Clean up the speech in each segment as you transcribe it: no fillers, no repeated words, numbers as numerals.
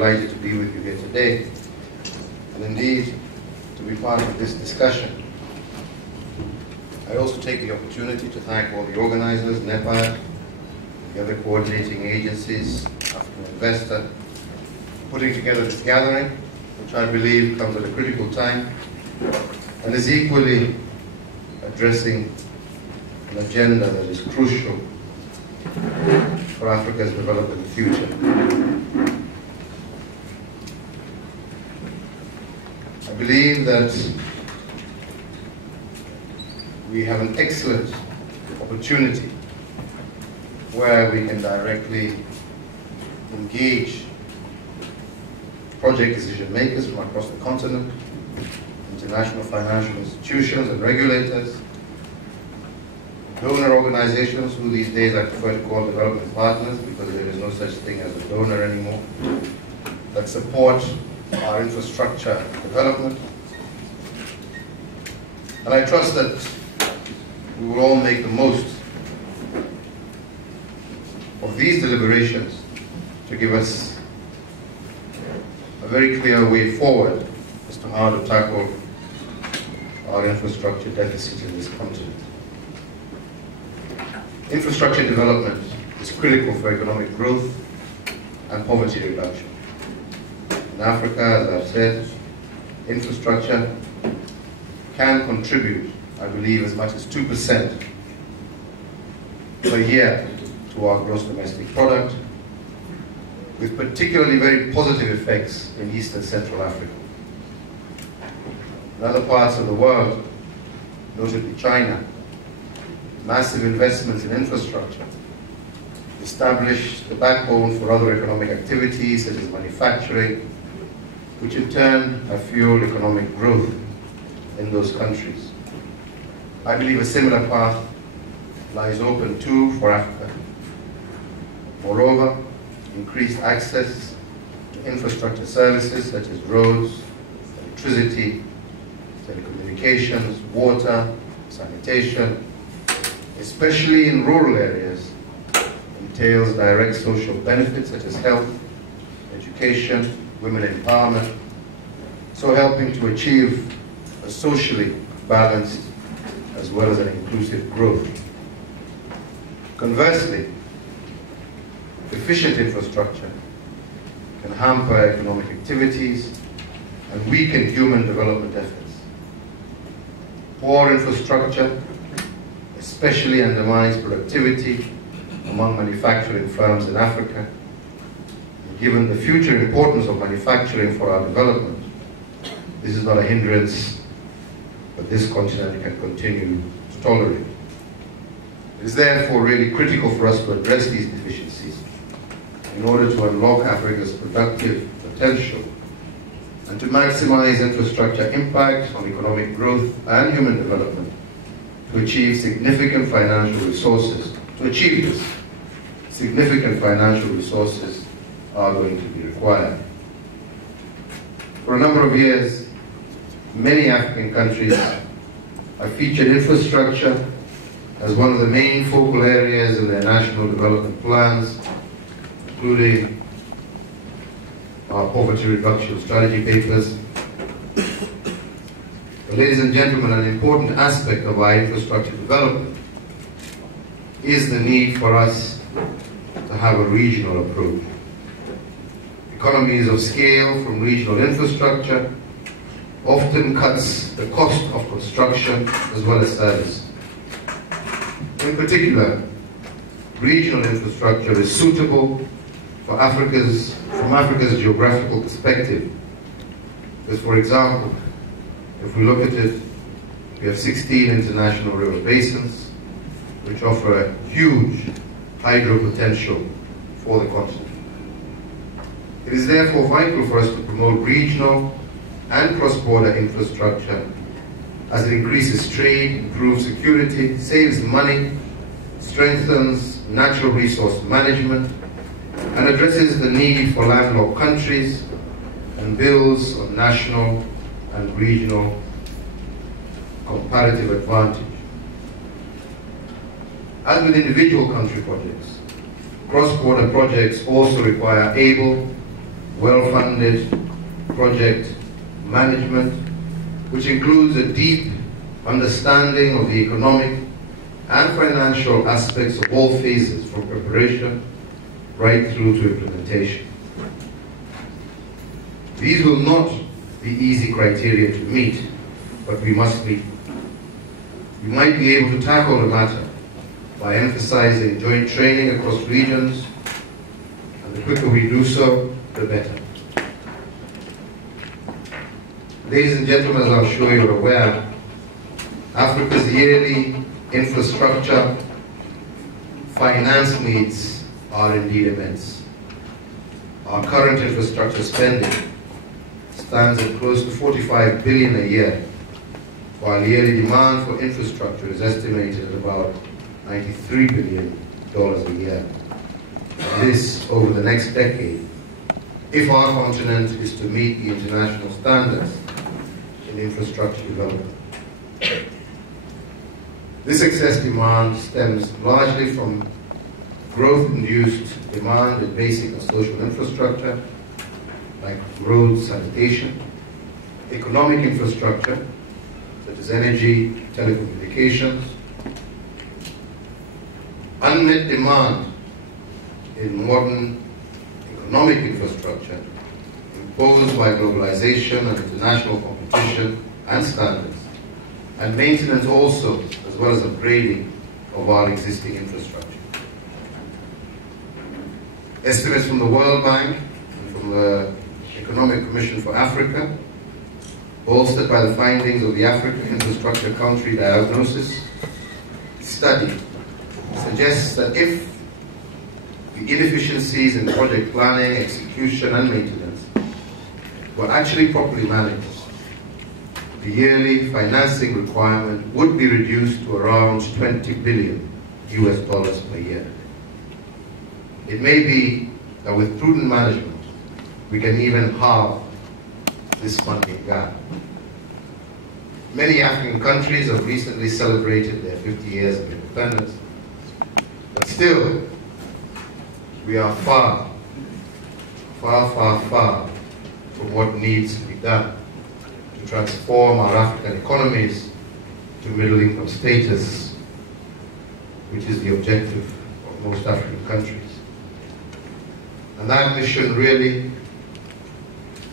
delighted to be with you here today, and indeed to be part of this discussion. I also take the opportunity to thank all the organizers, NEPA, the other coordinating agencies, African Investor, for putting together this gathering, which I believe comes at a critical time and is equally addressing an agenda that is crucial for Africa's development future. I believe that we have an excellent opportunity where we can directly engage project decision makers from across the continent, international financial institutions and regulators, donor organizations, who these days I prefer to call development partners because there is no such thing as a donor anymore, that support our infrastructure development. And I trust that we will all make the most of these deliberations to give us a very clear way forward as to how to tackle our infrastructure deficit in this continent. Infrastructure development is critical for economic growth and poverty reduction. In Africa, as I've said, infrastructure can contribute, I believe, as much as 2% per year to our gross domestic product, with particularly very positive effects in East and Central Africa. In other parts of the world, notably China, massive investments in infrastructure established the backbone for other economic activities such as manufacturing, which in turn have fueled economic growth in those countries. I believe a similar path lies open too for Africa. Moreover, increased access to infrastructure services such as roads, electricity, telecommunications, water, sanitation, especially in rural areas, entails direct social benefits such as health, education, women empowerment, so helping to achieve a socially balanced as well as an inclusive growth. Conversely, efficient infrastructure can hamper economic activities and weaken human development efforts. Poor infrastructure especially undermines productivity among manufacturing firms in Africa. And given the future importance of manufacturing for our development, this is not a hindrance that this continent can continue to tolerate. It is therefore really critical for us to address these deficiencies in order to unlock Africa's productive potential and to maximize infrastructure impact on economic growth and human development. To achieve significant financial resources, significant financial resources are going to be required. For a number of years, many African countries have featured infrastructure as one of the main focal areas in their national development plans, including our poverty reduction strategy papers. But ladies and gentlemen, an important aspect of our infrastructure development is the need for us to have a regional approach. Economies of scale from regional infrastructure often cuts the cost of construction as well as service. In particular, regional infrastructure is suitable for from Africa's geographical perspective. Because, for example, if we look at it, we have 16 international river basins, which offer a huge hydro potential for the continent. It is therefore vital for us to promote regional and cross-border infrastructure as it increases trade, improves security, saves money, strengthens natural resource management, and addresses the need for landlocked countries and builds on national and regional comparative advantage. As with individual country projects, cross-border projects also require able, well-funded project management, which includes a deep understanding of the economic and financial aspects of all phases, from preparation right through to implementation. These will not be easy criteria to meet, but we must meet them. We might be able to tackle the matter by emphasizing joint training across regions, and the quicker we do so, the better. Ladies and gentlemen, as I'm sure you're aware, Africa's yearly infrastructure finance needs are indeed immense. Our current infrastructure spending stands at close to 45 billion a year, while yearly demand for infrastructure is estimated at about $93 billion a year. And this over the next decade, if our continent is to meet the international standards in infrastructure development. This excess demand stems largely from growth-induced demand in basic and social infrastructure, like roads, sanitation, economic infrastructure, such as energy, telecommunications, unmet demand in modern economic infrastructure imposed by globalization and international competition and standards, and maintenance also, as well as upgrading of our existing infrastructure. Estimates from the World Bank and from the Economic Commission for Africa, bolstered by the findings of the African Infrastructure Country Diagnosis Study, suggests that if the inefficiencies in project planning, execution, and maintenance were actually properly managed, the yearly financing requirement would be reduced to around $20 billion per year. It may be that with prudent management, we can even halve this funding gap. Many African countries have recently celebrated their 50 years of independence, but still, we are far from what needs to be done to transform our African economies to middle-income status, which is the objective of most African countries. And that mission really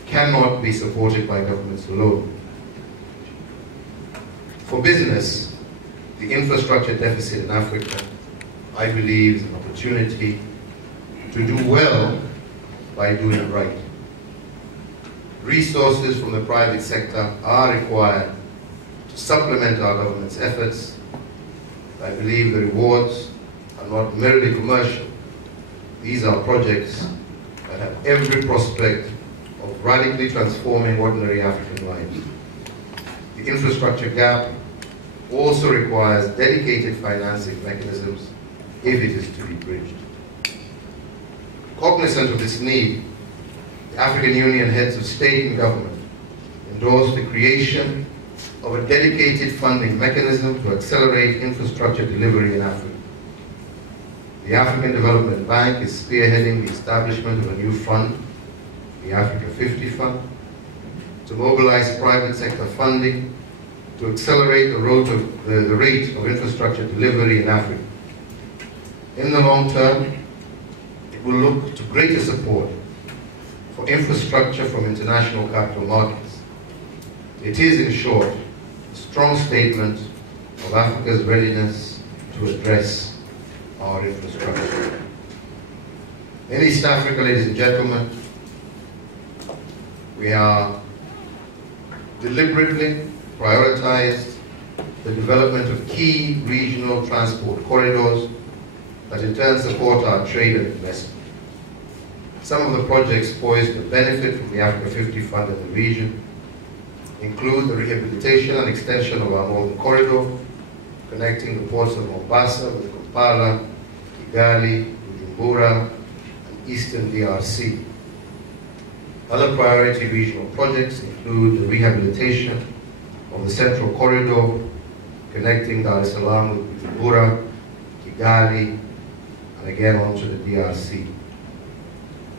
cannot be supported by governments alone. For business, the infrastructure deficit in Africa, I believe, is an opportunity to do well by doing it right. Resources from the private sector are required to supplement our government's efforts. I believe the rewards are not merely commercial. These are projects that have every prospect of radically transforming ordinary African lives. The infrastructure gap also requires dedicated financing mechanisms if it is to be bridged. Cognizant of this need, the African Union heads of state and government endorsed the creation of a dedicated funding mechanism to accelerate infrastructure delivery in Africa. The African Development Bank is spearheading the establishment of a new fund, the Africa 50 Fund, to mobilize private sector funding to accelerate the rate of infrastructure delivery in Africa. In the long term, it will look to greater support for infrastructure from international capital markets. It is, in short, a strong statement of Africa's readiness to address our infrastructure. In East Africa, ladies and gentlemen, we are deliberately prioritized the development of key regional transport corridors that in turn support our trade and investment. Some of the projects poised to benefit from the Africa 50 Fund in the region include the rehabilitation and extension of our northern corridor, connecting the ports of Mombasa with Kampala, Kigali, Bujumbura, and eastern DRC. Other priority regional projects include the rehabilitation of the central corridor, connecting Dar es Salaam with Bujumbura, Kigali, and again onto the DRC.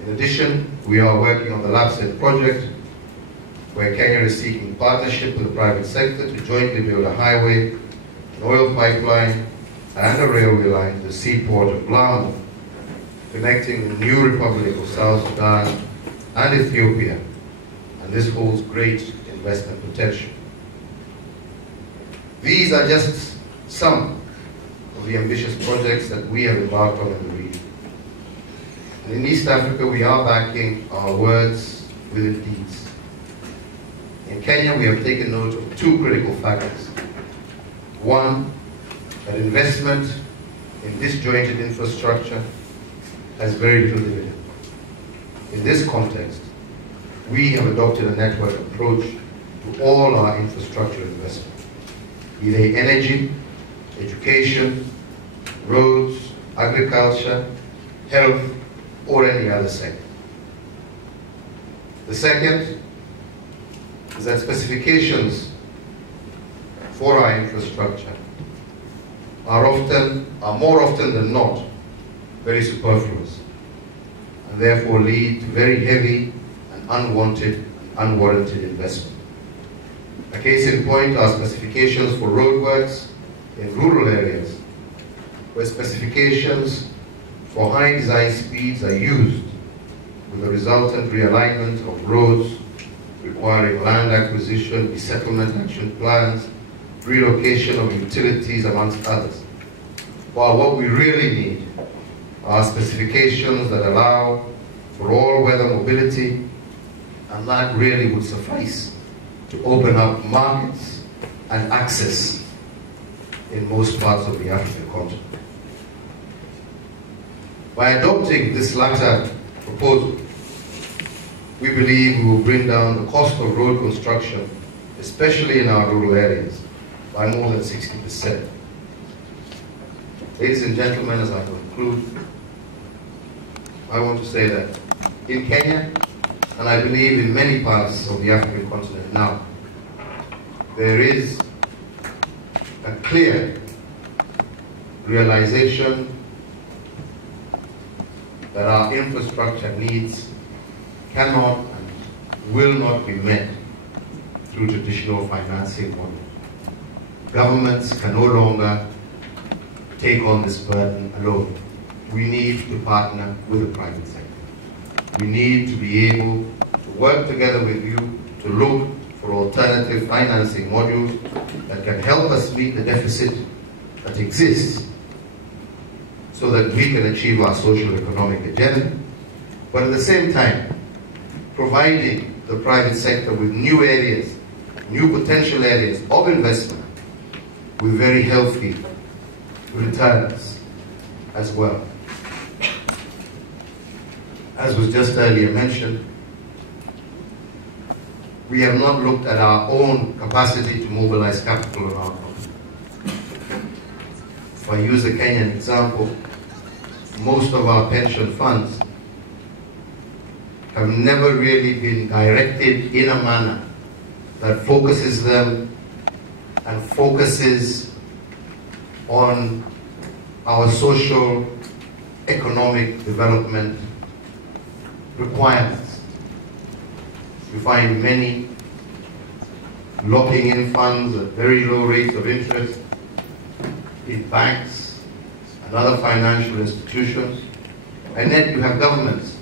In addition, we are working on the LAPSET project, where Kenya is seeking partnership with the private sector to jointly build a highway, an oil pipeline, and a railway line to the seaport of Lamu, connecting the new Republic of South Sudan and Ethiopia, and this holds great investment potential. These are just some of the ambitious projects that we have embarked on in the region. And in East Africa, we are backing our words with deeds. In Kenya, we have taken note of two critical factors. One, that investment in disjointed infrastructure has very little dividend. In this context, we have adopted a network approach to all our infrastructure investment, be they energy, education, roads, agriculture, health, or any other sector. The second is that specifications for our infrastructure are more often than not very superfluous, and therefore lead to very heavy and unwanted and unwarranted investment. A case in point are specifications for roadworks in rural areas, where specifications for high design speeds are used, with the resultant realignment of roads requiring land acquisition, resettlement action plans, relocation of utilities, amongst others. While what we really need are specifications that allow for all weather mobility, and that really would suffice to open up markets and access in most parts of the African continent. By adopting this latter proposal, we believe we will bring down the cost of road construction, especially in our rural areas, by more than 60%. Ladies and gentlemen, as I conclude, I want to say that in Kenya, and I believe in many parts of the African continent now, there is a clear realization that our infrastructure needs cannot and will not be met through traditional financing models. Governments can no longer take on this burden alone. We need to partner with the private sector. We need to be able to work together with you to look for alternative financing modules that can help us meet the deficit that exists, so that we can achieve our social economic agenda, but at the same time, providing the private sector with new areas, new potential areas of investment with very healthy returns as well. As was just earlier mentioned, we have not looked at our own capacity to mobilize capital on our own. If I use a Kenyan example, most of our pension funds have never really been directed in a manner that focuses them and focuses on our social, economic development requirements. You find many locking in funds at very low rates of interest in banks and other financial institutions, and yet you have governments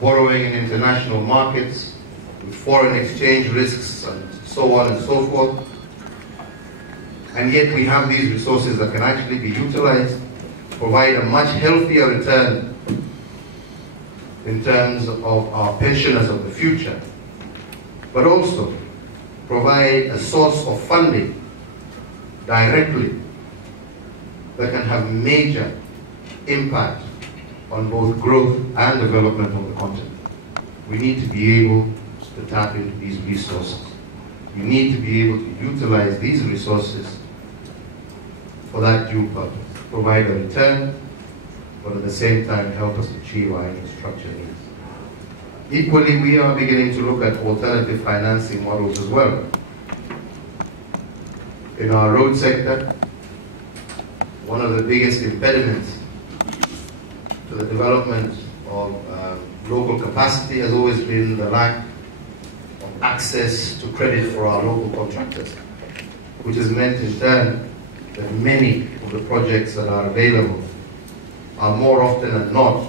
borrowing in international markets with foreign exchange risks and so on and so forth, and yet we have these resources that can actually be utilized, provide a much healthier return in terms of our pensioners of the future, but also provide a source of funding directly that can have major impact on both growth and development of the continent. We need to be able to tap into these resources. We need to be able to utilize these resources for that due purpose, provide a return, but at the same time help us achieve our infrastructure needs. Equally, we are beginning to look at alternative financing models as well. In our road sector, one of the biggest impediments to the development of local capacity has always been the lack of access to credit for our local contractors, which has meant in turn that many of the projects that are available are more often than not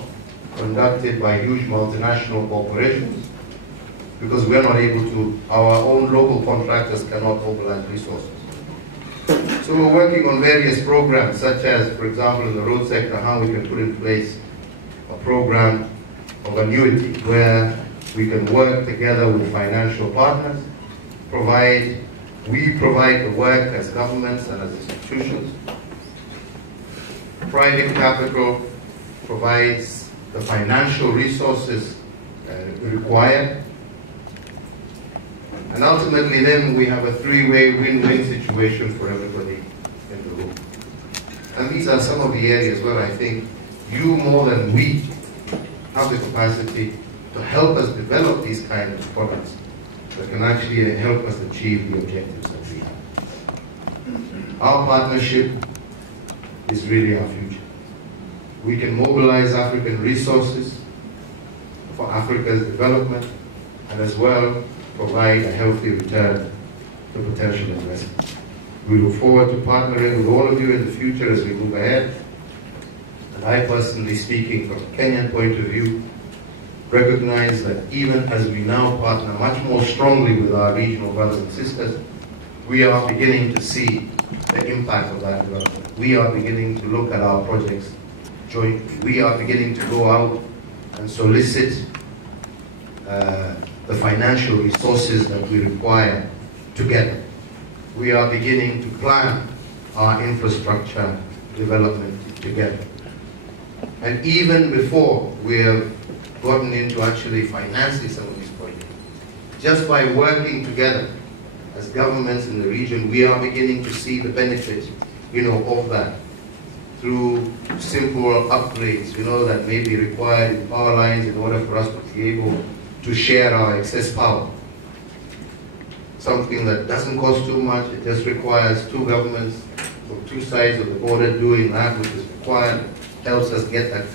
conducted by huge multinational corporations, because we are not able to, our own local contractors cannot mobilize resources. So we're working on various programs, such as, for example, in the road sector, how we can put in place a program of annuity where we can work together with financial partners, we provide the work as governments and as institutions. Private capital provides the financial resources required. And ultimately then we have a three-way win-win situation for everybody in the room. And these are some of the areas where I think you more than we have the capacity to help us develop these kinds of products that can actually help us achieve the objectives that we have. Our partnership is really our future. We can mobilize African resources for Africa's development and as well provide a healthy return to potential investment. We look forward to partnering with all of you in the future as we move ahead. And I personally, speaking from a Kenyan point of view, recognize that even as we now partner much more strongly with our regional brothers and sisters, we are beginning to see the impact of that development. We are beginning to look at our projects jointly. We are beginning to go out and solicit the financial resources that we require together. We are beginning to plan our infrastructure development together. And even before we have gotten into actually financing some of these projects, just by working together as governments in the region, we are beginning to see the benefits, of that through simple upgrades, that may be required in power lines in order for us to be able to share our excess power. Something that doesn't cost too much, it just requires two governments from two sides of the border doing that which is required, helps us get that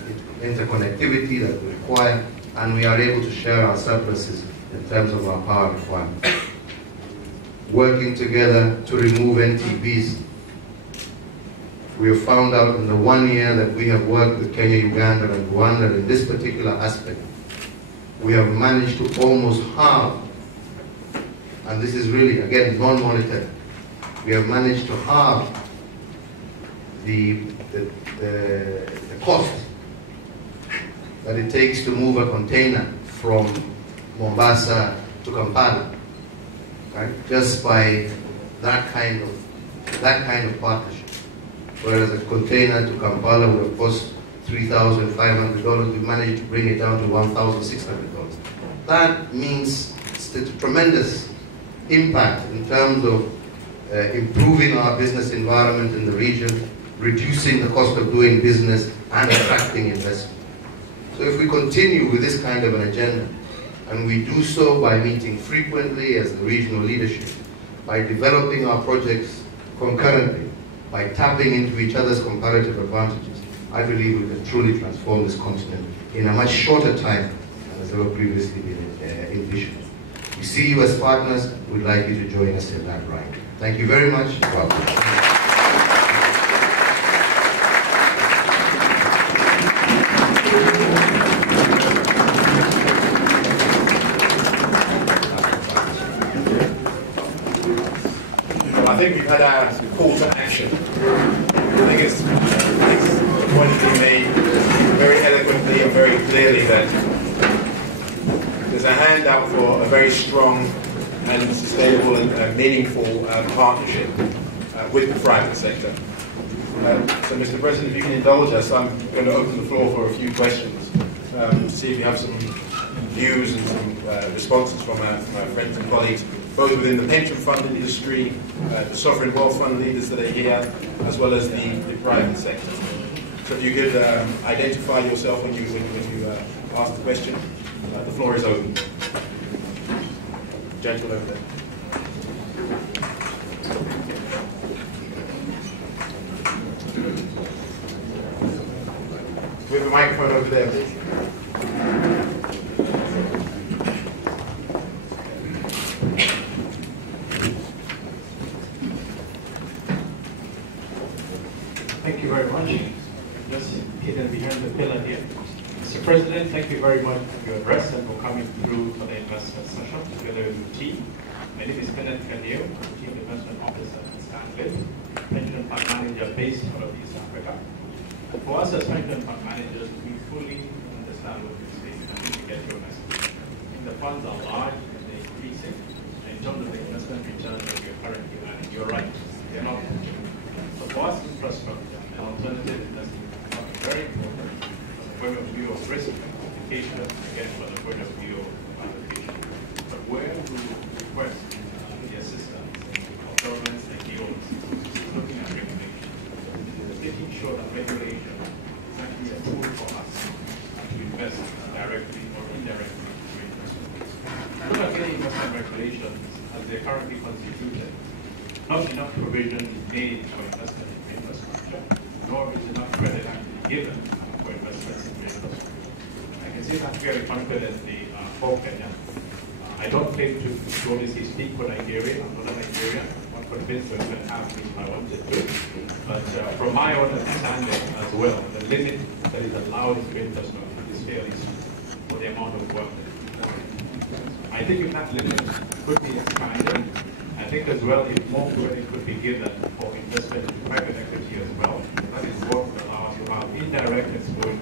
interconnectivity that we require, and we are able to share our surpluses in terms of our power requirements. Working together to remove NTBs. We have found out in the 1 year that we have worked with Kenya, Uganda, and Rwanda in this particular aspect, we have managed to almost halve, and this is really, again, non-monetary, we have managed to halve the cost that it takes to move a container from Mombasa to Kampala, right? Just by that kind of partnership. Whereas a container to Kampala would have cost $3,500, we managed to bring it down to $1,600. That means it's a tremendous impact in terms of improving our business environment in the region, reducing the cost of doing business, and attracting investment. So if we continue with this kind of an agenda, and we do so by meeting frequently as the regional leadership, by developing our projects concurrently, by tapping into each other's comparative advantages, I believe we can truly transform this continent in a much shorter time than has ever previously been envisioned. We see you as partners. We'd like you to join us in that ride. Thank you very much. Welcome. I think we've had a call to action. I think it's the point has been made very eloquently and very clearly that there's a handout for a very strong and sustainable and meaningful partnership with the private sector. So, Mr. President, if you can indulge us, I'm going to open the floor for a few questions, see if you have some views and some responses from our friends and colleagues, both within the pension fund industry, the sovereign wealth fund leaders that are here, as well as the private sector. So if you could identify yourself when you ask the question. The floor is open. Gentleman over there. We have a microphone over there, please. Thank you very much. Just hidden behind the pillar here. Mr. President, thank you very much for your address and for coming through for the investment session together with the team. My name is Kenyatta, Chief Investment Officer at Stanley, pension fund manager based out of East Africa. For us as pension fund managers, we fully understand what you're saying and we get your message. The funds are large and they're increasing. In terms of the investment returns that we're currently earning, you're right, they're not. So for us, infrastructure and alternative investment are very important from the point of view of risk mitigation, again from the point of view of allocation. But where we request the assistance of governments and NGOs is looking at regulation, making sure that regulation is actually a tool for us to invest directly or indirectly into investment. Look at the investment regulations as they're currently constituted. Not enough provision is made for investment in infrastructure, nor is enough credit actually given for investments in infrastructure. I can say that very confidently for Kenya. I don't claim to obviously speak for Nigeria. I'm not a Nigerian. I'm convinced that we can have me if I wanted to. But from my own understanding as well, the limit that is allowed for infrastructure is fairly small for the amount of work that is done. I think if that limit could be expanded, I think as well if more credit could be given for investment in private equity as well, that is what would allow us to have indirect exposure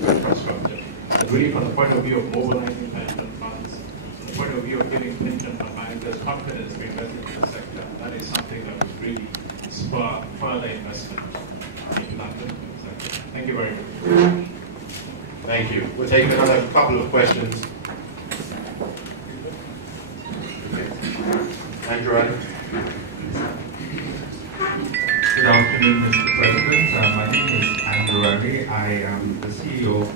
to infrastructure. But really from the point of view of mobilizing pension funds, from the point of view of giving pension fund managers confidence to invest in the sector, that is something that would really spur further investment into that sector. Thank you very much. Thank you. We'll take another couple of questions. Andrew. Good afternoon, Mr. President. My name is Andrew Rami. I am the CEO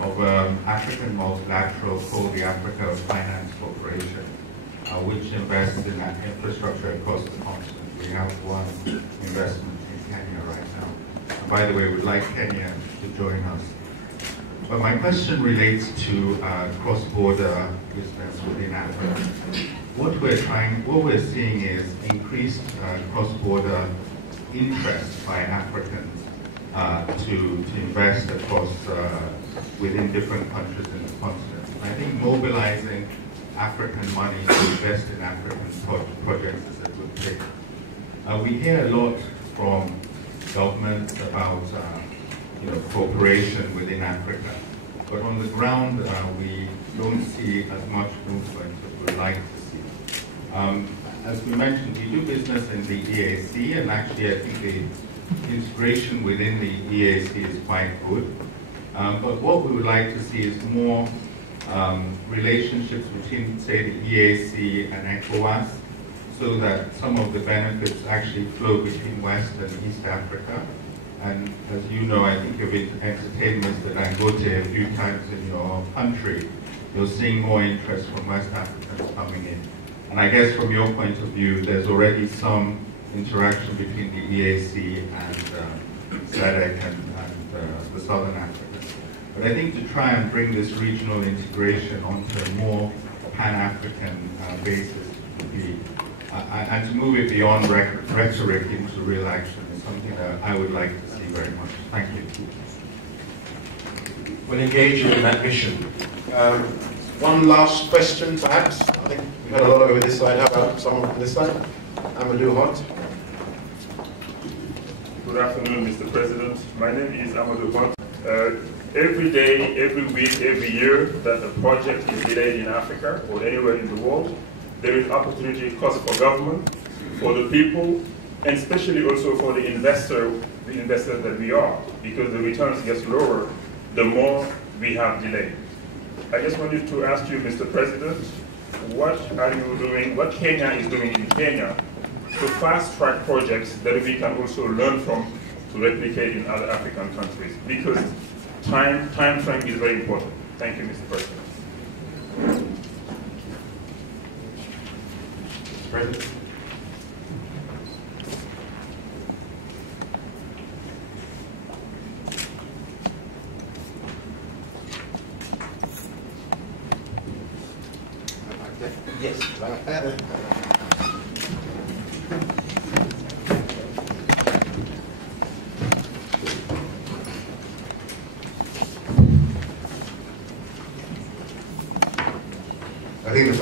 of African multilateral called the Africa Finance Corporation, which invests in infrastructure across the continent. We have one investment in Kenya right now. And by the way, we'd like Kenya to join us. But my question relates to cross-border business within Africa. What we're seeing is increased cross-border interest by Africans to invest across within different countries in the continent. I think mobilizing African money to invest in African projects is a good thing. We hear a lot from governments about cooperation within Africa, but on the ground we don't see as much movement as we'd like to see. As we mentioned, we do business in the EAC, and actually I think the integration within the EAC is quite good. But what we would like to see is more relationships between, say, the EAC and ECOWAS, so that some of the benefits actually flow between West and East Africa. And as you know, I think you've entertained Mr. Dangote a few times in your country. You're seeing more interest from West Africans coming in. And I guess from your point of view, there's already some interaction between the EAC and SADC and the Southern Africans. But I think to try and bring this regional integration onto a more Pan-African basis would be, and to move it beyond rhetoric into real action is something that I would like to see very much. Thank you. We'll engage in that mission. One last question, perhaps. I think we've had a lot over this side. How about someone from this side? Amadou Hott. Good afternoon, Mr. President. My name is Amadou Hott. Every day, every week, every year that a project is delayed in Africa or anywhere in the world, there is opportunity cost for government, for the people, and especially also for the investors that we are, because the returns get lower the more we have delay. I just wanted to ask you, Mr. President, what are you doing, what Kenya is doing in Kenya to fast-track projects that we can also learn from to replicate in other African countries? Because time frame is very important. Thank you, Mr. President. President. Yes.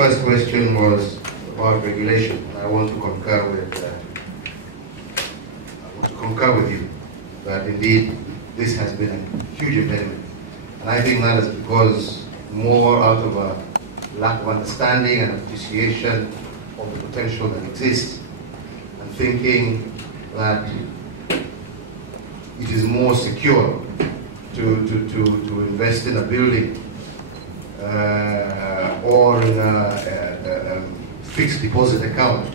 first question was about regulation. I want to concur with you that indeed this has been a huge impediment. And I think that is because more out of a lack of understanding and appreciation of the potential that exists, and thinking that it is more secure to invest in a building or in a fixed deposit account,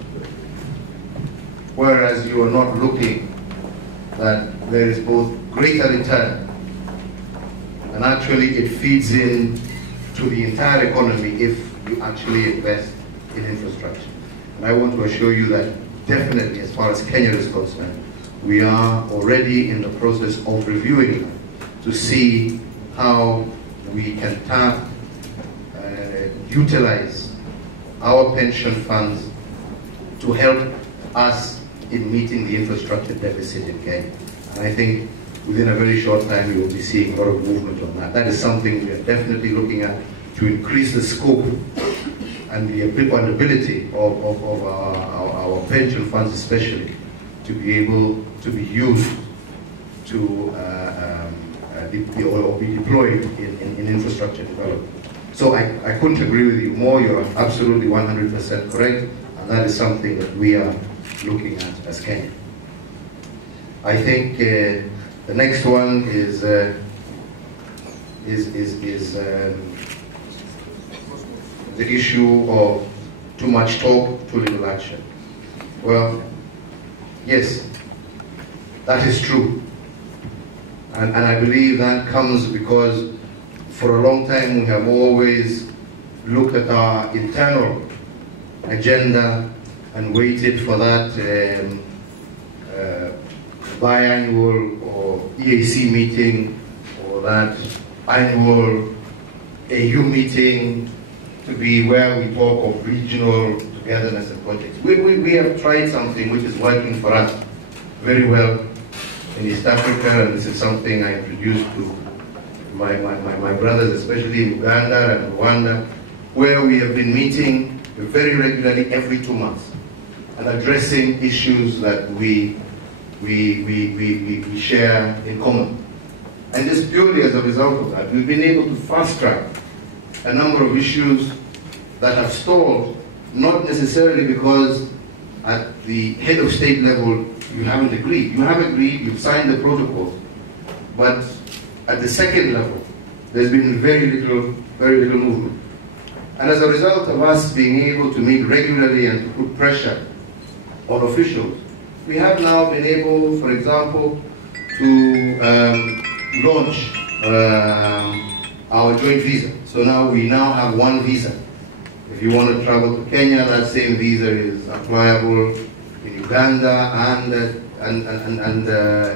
whereas you are not looking that there is both greater return and actually it feeds in to the entire economy if you actually invest in infrastructure. And I want to assure you that definitely, as far as Kenya is concerned, we are already in the process of reviewing it to see how we can tap, utilize our pension funds to help us in meeting the infrastructure deficit in Kenya. And I think within a very short time you will be seeing a lot of movement on that. That is something we are definitely looking at to increase the scope and the ability of our pension funds especially to be able to be used to or be deployed in infrastructure development. So I couldn't agree with you more. You're absolutely 100% correct, and that is something that we are looking at as Kenya. I think the next one is the issue of too much talk, too little action. Well, yes, that is true. And I believe that comes because for a long time we have always looked at our internal agenda and waited for that biannual or EAC meeting or that annual AU meeting to be where we talk of regional togetherness and projects. We have tried something which is working for us very well in East Africa, and this is something I introduced to my brothers, especially in Uganda and Rwanda, where we have been meeting very regularly every 2 months and addressing issues that we share in common. And just purely as a result of that, we've been able to fast track a number of issues that have stalled, not necessarily because at the head of state level you haven't agreed. You have agreed, you've signed the protocol, but at the second level, there's been very little movement. And as a result of us being able to meet regularly and to put pressure on officials, we have now been able, for example, to launch our joint visa. So now we have one visa. If you want to travel to Kenya, that same visa is applicable in Uganda and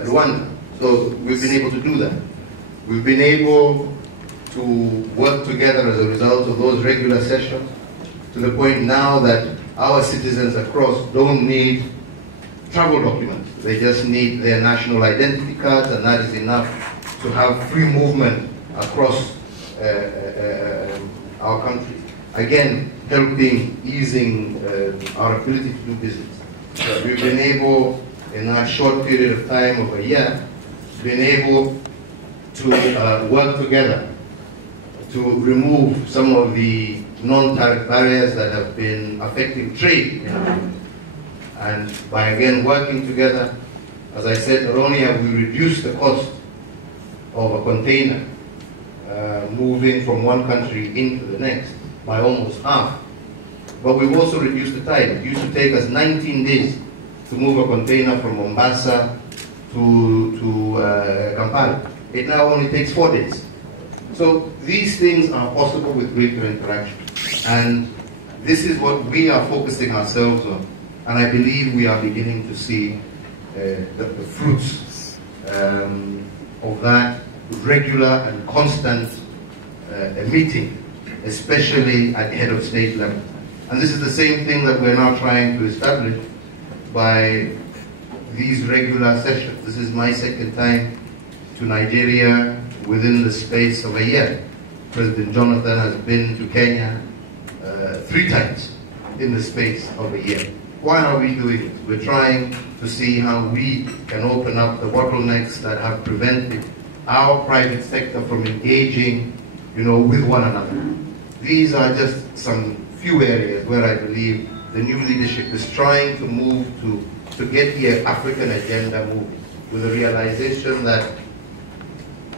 Rwanda. So we've been able to do that. We've been able to work together as a result of those regular sessions to the point now that our citizens across don't need travel documents. They just need their national identity cards, and that is enough to have free movement across our country. Again, easing our ability to do business. So we've been able, in that short period of time of a year, been able to work together to remove some of the non-tariff barriers that have been affecting trade in our country. And by again working together, as I said, not only have we reduced the cost of a container moving from one country into the next by almost half, but we've also reduced the time. It used to take us 19 days to move a container from Mombasa to Kampala. It now only takes 4 days. So these things are possible with greater interaction. And this is what we are focusing ourselves on. And I believe we are beginning to see the fruits of that regular and constant meeting, especially at head of state level. And this is the same thing that we're now trying to establish by these regular sessions. This is my second time to Nigeria within the space of a year. President Jonathan has been to Kenya 3 times in the space of a year. Why are we doing it? We're trying to see how we can open up the bottlenecks that have prevented our private sector from engaging, with one another. These are just some few areas where I believe the new leadership is trying to move to get the African agenda moving, with the realization that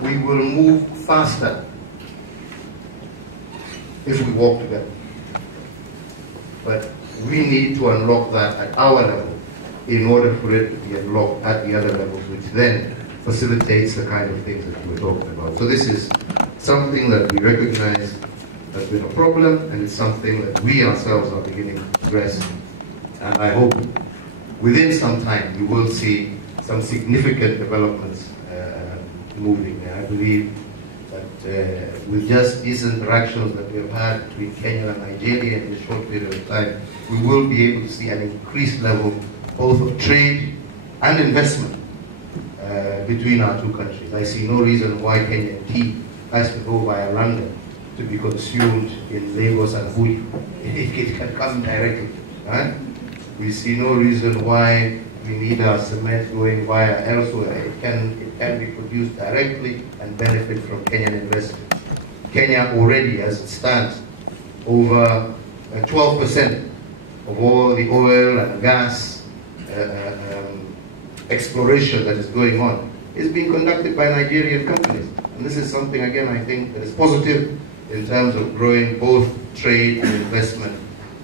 we will move faster if we work together. But we need to unlock that at our level in order for it to be unlocked at the other levels, which then facilitates the kind of things that we're talking about. So this is something that we recognize has been a problem, and it's something that we ourselves are beginning to address. And I hope within some time we will see some significant developments moving. I believe that with just these interactions that we have had between Kenya and Nigeria in a short period of time, we will be able to see an increased level both of trade and investment between our 2 countries. I see no reason why Kenyan tea has to go via London to be consumed in Lagos and Huli. It can come directly, right? We see no reason why we need our cement going via elsewhere. It can be produced directly and benefit from Kenyan investments. Kenya already, as it stands, over 12% of all the oil and gas exploration that is going on is being conducted by Nigerian companies. And this is something, again, I think that is positive in terms of growing both trade and investment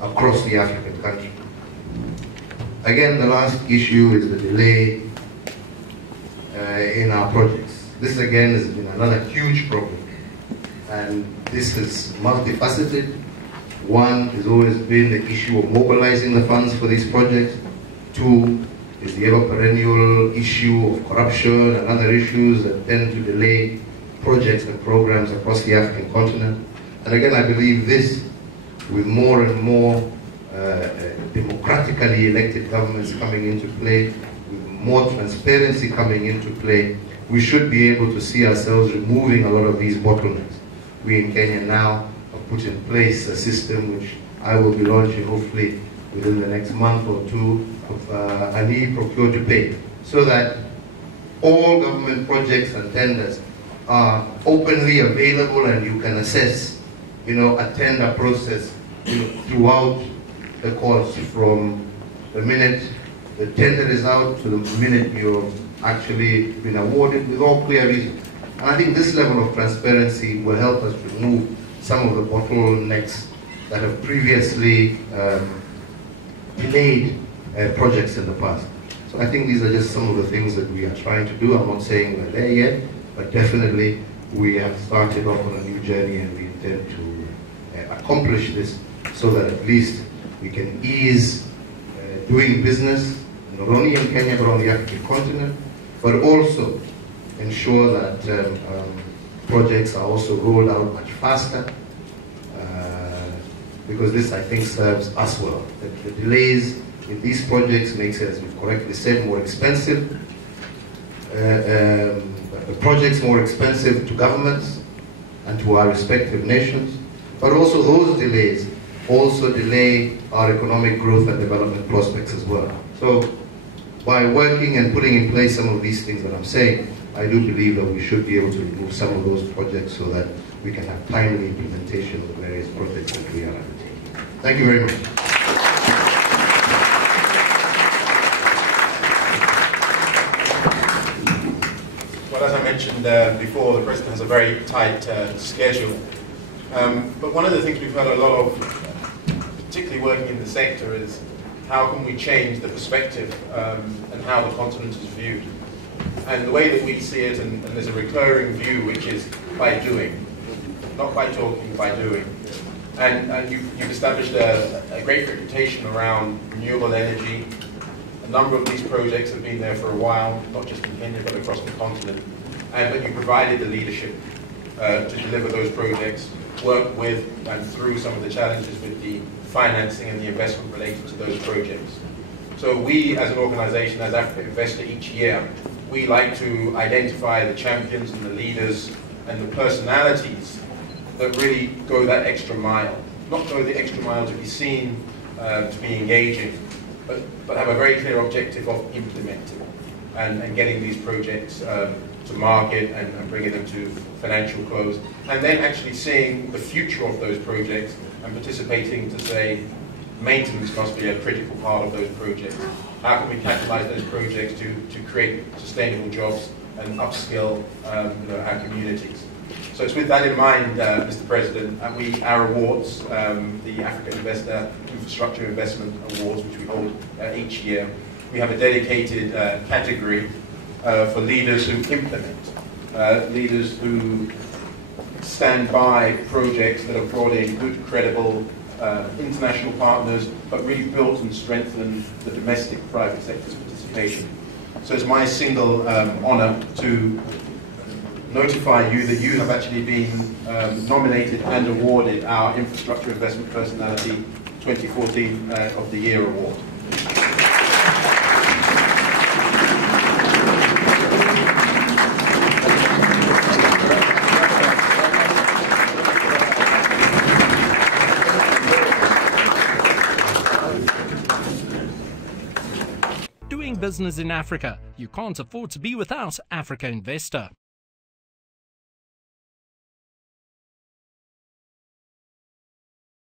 across the African country. Again, the last issue is the delay in our projects. This again has been another huge problem, and this is multifaceted. One has always been the issue of mobilizing the funds for these projects. 2 is the ever-perennial issue of corruption and other issues that tend to delay projects and programs across the African continent. And again, I believe this, with more and more democratically elected governments coming into play, with more transparency coming into play, we should be able to see ourselves removing a lot of these bottlenecks. We in Kenya now have put in place a system which I will be launching hopefully within the next month or 2 of an e-procure to pay, so that all government projects and tenders are openly available and you can assess, a tender process throughout the course, from the minute the tender is out to the minute you've actually been awarded, with all clear reasons. And I think this level of transparency will help us remove some of the bottlenecks that have previously delayed projects in the past. So I think these are just some of the things that we are trying to do. I'm not saying we're there yet, but definitely we have started off on a new journey, and we intend to accomplish this so that at least we can ease doing business, not only in Kenya but on the African continent, but also ensure that projects are also rolled out much faster, because this, I think, serves us well. The delays in these projects makes it, as we've correctly said, more expensive. The projects more expensive to governments and to our respective nations, but also those delays also delay our economic growth and development prospects as well. So by working and putting in place some of these things that I'm saying, I do believe that we should be able to remove some of those projects so that we can have timely implementation of various projects that we are undertaking. Thank you very much. Well, as I mentioned before, the President has a very tight schedule. But one of the things we've heard a lot of, particularly working in the sector, is how can we change the perspective and how the continent is viewed. And the way that we see it, and there's a recurring view, which is by doing, not by talking, by doing. And you've established a great reputation around renewable energy. A number of these projects have been there for a while, not just in Kenya, but across the continent. But you provided the leadership to deliver those projects, work with and through some of the challenges with the financing and the investment related to those projects. So we, as an organization, as Africa Investor, each year, we like to identify the champions and the leaders and the personalities that really go that extra mile not go the extra mile to be seen, to be engaging, but have a very clear objective of implementing and getting these projects to market and bringing them to financial close, and then actually seeing the future of those projects and participating to say maintenance must be a critical part of those projects. How can we capitalize those projects to create sustainable jobs and upskill our communities? So it's with that in mind, Mr. President, our awards, the Africa Investor Infrastructure Investment Awards, which we hold each year, we have a dedicated category for leaders who implement, leaders who stand by projects that have brought in good, credible international partners, but really built and strengthened the domestic private sector's participation. So it's my single honor to notify you that you have actually been nominated and awarded our Infrastructure Investment Personality 2014 of the Year Award. Doing business in Africa, you can't afford to be without Africa Investor.